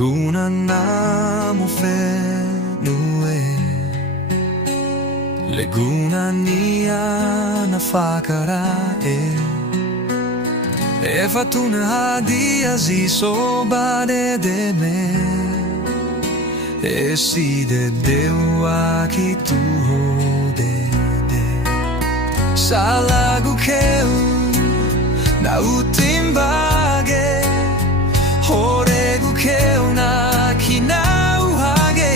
Laguna namo fenue Laguna nia na fakara E fatuna hadia si sobade de me E si de dewa ki tu hode Sa lagu keu na utimbage Horegu keu na kinau hage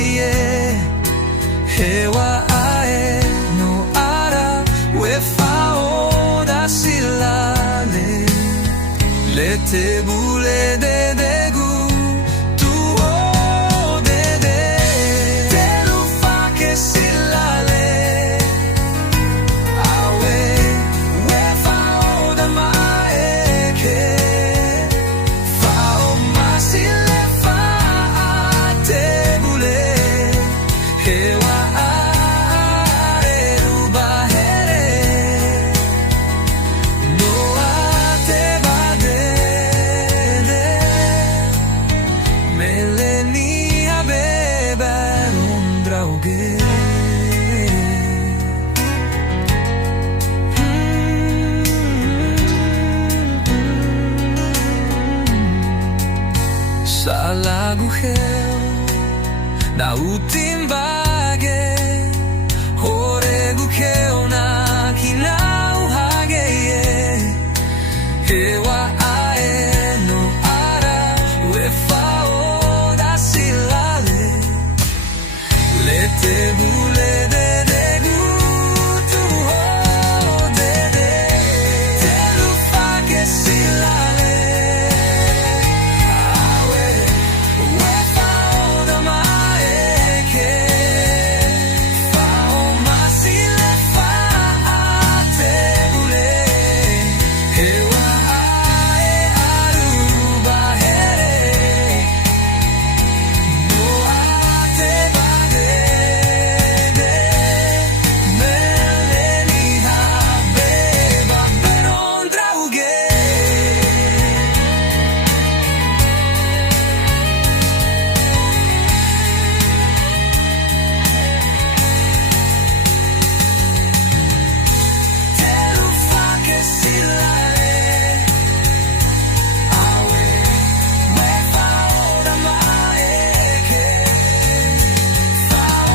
He wa ae no ara we fao da silale Le te bule de degu tu o de te lu fa che silale awe we fao da mae che fao ma sile fa te bule he wa Sa lagu heo na utimbage Horegu keo na kinau hage He wa ae no ara we fao da silale Le te bule